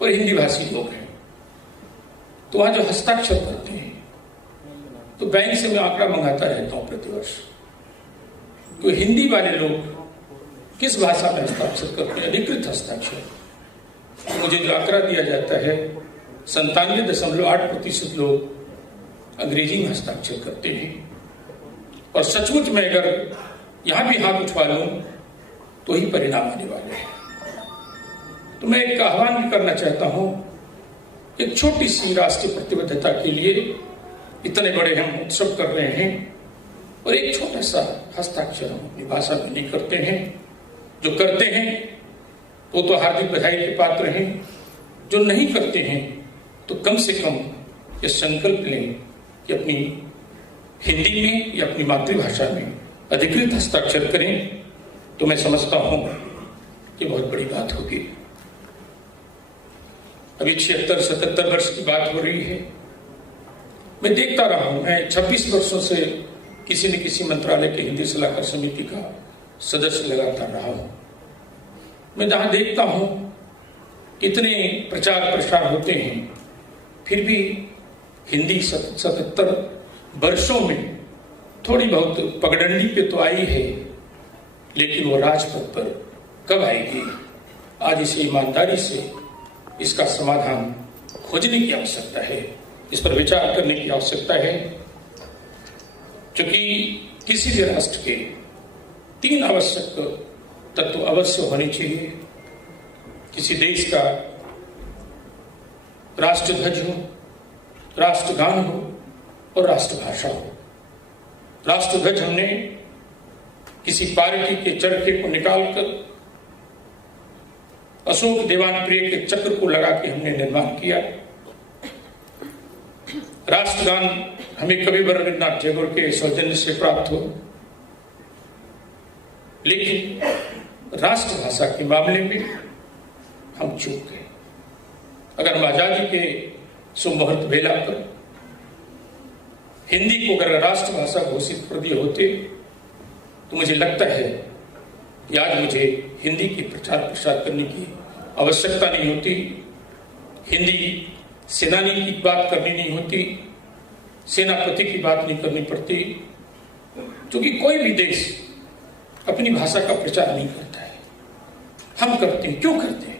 और हिंदी भाषी लोग हैं, तो वहां जो हस्ताक्षर करते हैं, तो बैंक से मैं आंकड़ा मंगाता रहता हूं प्रतिवर्ष, तो हिंदी वाले लोग किस भाषा में हस्ताक्षर करते हैं, अधिकृत हस्ताक्षर। मुझे जो आंकड़ा दिया जाता है 97.8% लोग अंग्रेजी में हस्ताक्षर करते हैं। और सचमुच में अगर यहां भी हाथ उठवा लूं तो ही परिणाम आने वाले हैं। तो मैं एक आह्वान भी करना चाहता हूं, एक छोटी सी राष्ट्रीय प्रतिबद्धता के लिए इतने बड़े हम उत्सव कर रहे हैं और एक छोटा सा हस्ताक्षर हम अपनी भाषा में नहीं करते हैं। जो करते हैं वो तो हार्दिक बधाई के पात्र हैं, जो नहीं करते हैं तो कम से कम ये संकल्प लें कि अपनी हिंदी में या अपनी मातृभाषा में अधिकृत हस्ताक्षर करें। तो मैं समझता हूं कि बहुत बड़ी बात होगी। अभी 76-77 वर्ष की बात हो रही है। मैं देखता रहा हूं, मैं 26 वर्षों से किसी न किसी मंत्रालय के हिंदी सलाहकार समिति का सदस्य लगातार रहा हूं। मैं जहां देखता हूं इतने प्रचार प्रसार होते हैं, फिर भी हिंदी 77 वर्षों में थोड़ी बहुत पगडंडी पे तो आई है, लेकिन वो राजपथ पर कब आएगी? आज इसे ईमानदारी से इसका समाधान खोजने की आवश्यकता है, इस पर विचार करने की आवश्यकता है। क्योंकि किसी भी राष्ट्र के 3 आवश्यक तत्व अवश्य होने चाहिए। किसी देश का राष्ट्रध्वज हो, राष्ट्रगान हो और राष्ट्रभाषा हो। राष्ट्रध्वज हमने किसी पार्टी के चरखे को निकालकर अशोक देवान प्रिय के चक्र को लगा के हमने निर्माण किया। राष्ट्रगान हमें कवि रविन्द्रनाथ टैगोर के सौजन्य से प्राप्त हो, लेकिन राष्ट्रभाषा के मामले में हम चूक गए। अगर हम आजादी के सुमुहूर्त बेला पर हिंदी को अगर राष्ट्रभाषा घोषित कर दिए होते तो मुझे लगता है कि आज मुझे हिंदी की प्रचार प्रसार करने की आवश्यकता नहीं होती, हिंदी सेनानी की बात करनी नहीं होती, सेनापति की बात नहीं करनी पड़ती। क्योंकि कोई भी देश अपनी भाषा का प्रचार नहीं करता है, हम करते हैं। क्यों करते हैं?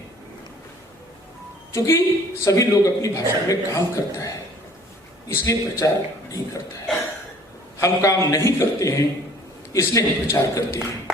क्योंकि सभी लोग अपनी भाषा में काम करता है, इसलिए प्रचार नहीं करता है। हम काम नहीं करते हैं, इसलिए हम प्रचार करते हैं।